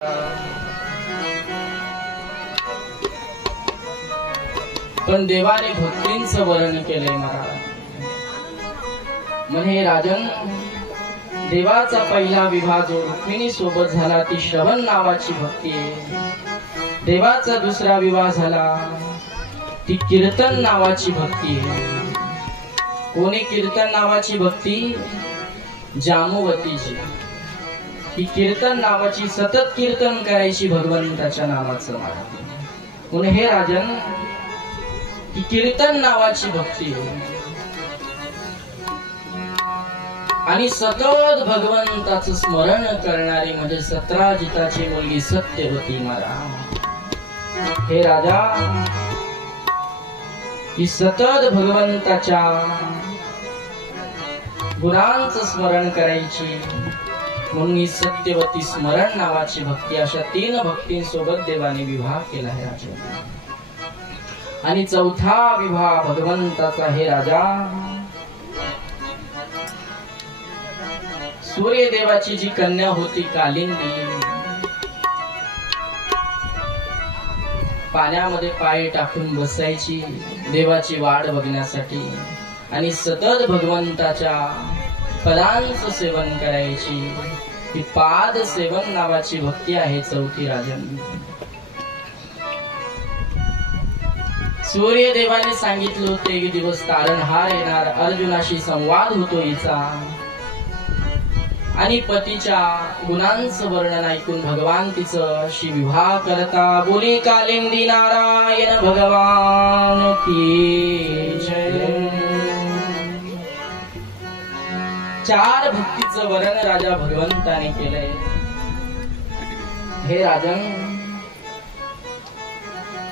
पण देवाने भक्तींचं वर्णन केलंय महाराज. म्हणे राजन, देवाचा पहिला विवाह जो रुक्मिणी सोबत झाला ती श्रवण नावाची भक्ती आहे. देवाचा दुसरा विवाह झाला ती कीर्तन नावाची भक्ती आहे. कोणी कीर्तन नावाची भक्ती? जामवतीची. ही कीर्तन नावाची सतत कीर्तन करायची भगवंताच्या नावाचं महाराज. म्हणून हे राजन, ही कीर्तन नावाची भक्ती आहे आणि सतत भगवंताचं स्मरण करणारी म्हणजे सत्राजिताची मुलगी सत्यवती महाराज. हे राजा, ही सतत भगवंताच्या गुणांचं स्मरण करायची म्हणून ही सत्यवती स्मरण नावाची भक्ती. अशा 3 भक्तींसोबत देवाने विवाह केला आहे राजा. आणि चौथा विवाह भगवंताचा. हे राजा, सूर्यदेवाची जी कन्या होती कालिंदी, पाण्यामध्ये पाय टाकून बसायची देवाची वाट बघण्यासाठी आणि सतत भगवंताच्या पदांचं सेवन करायची. ही पाद सेवन नावाची भक्ती आहे चौथी राजन. सूर्यदेवाने सांगितलं होते की दिवस तारणहार येणार, अर्जुनाशी संवाद होतो हिचा आणि पतीच्या गुणांचं वर्णन ऐकून भगवान तिचं अशी विवाह करता. बोली कालिंदी नारायण भगवान की जय. 4 भक्तीचं वर्णन राजा भगवंताने केलंय. हे राजन,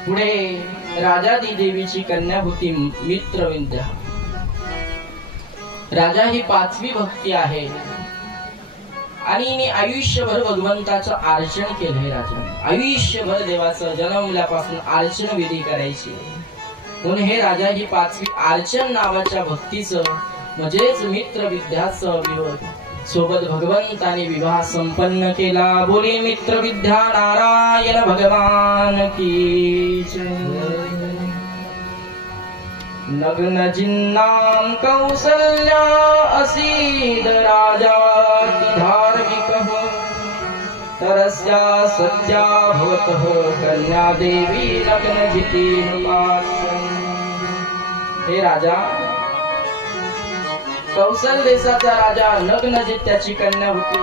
पुढे राजादी देवीची कन्या होती मित्रविंध्या. राजा ही 5वी भक्ती आहे आणि आयुष्यभर भगवंताचं अर्चन केलंय राजा. आयुष्यभर देवाचं जन्मल्यापासून अर्चन विधी करायची म्हणून हे राजा ही 5वी अर्चन नावाच्या भक्तीचं म्हणजेच मित्रविद्याचं सोबत भगवंताने विवाह संपन्न केला. बोले मित्रविद्या नारायण भगवान की जय. नग्न जिन्नाम कौसल्या असीद राजा धार्मिकः तरस्या सत्या भवतः कन्या देवी नग्न जिती. हे राजा, कौशल देशाचा राजा नग्न जित्याची कन्या होती.